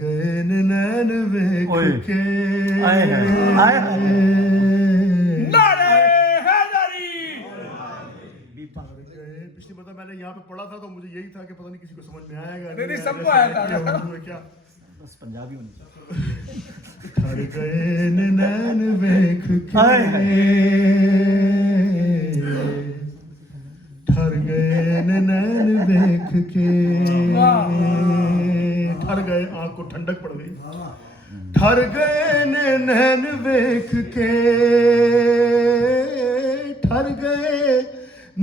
ਗਏ ਨੇ ਨੈਣ ਵੇਖ ਕੇ नारे हैदरी। पिछली बार मैंने यहाँ पे पढ़ा था तो मुझे यही था कि पता नहीं किसी को समझ में आएगा नहीं, सबको आया था। क्या बस पंजाबी होनी ठर गए ने नैन वेख के ठर गए ने नैन वेख के ठर गए आंख को ठंडक पड़ गई ठर गए ने नैन वेख के ठर गए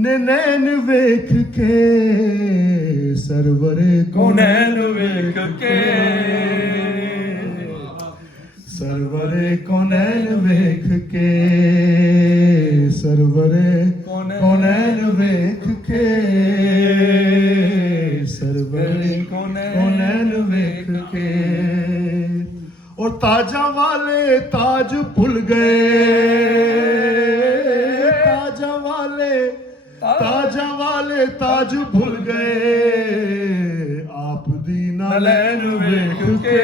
ने नैन वेख के सरवरे को नैन वेख के सरवरे को नैन वेख के सरवरे को नैन वेख के सरवरे को नैन वेख के और ताजा वाले ताज भूल गए ताजा वाले ताज भूल गए आप दीना लैन वेख के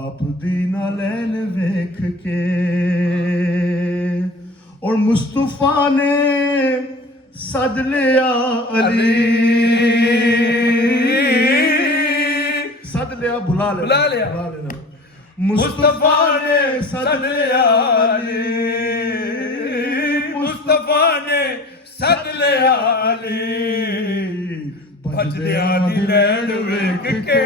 आप दीना लैन वेख के और मुस्तफा ने सद लिया अली सद लिया भुला लिया मुस्तफा ने सद लिया अली मुस्तफा ने सद लिया अली भज दिया दी लैन वेख के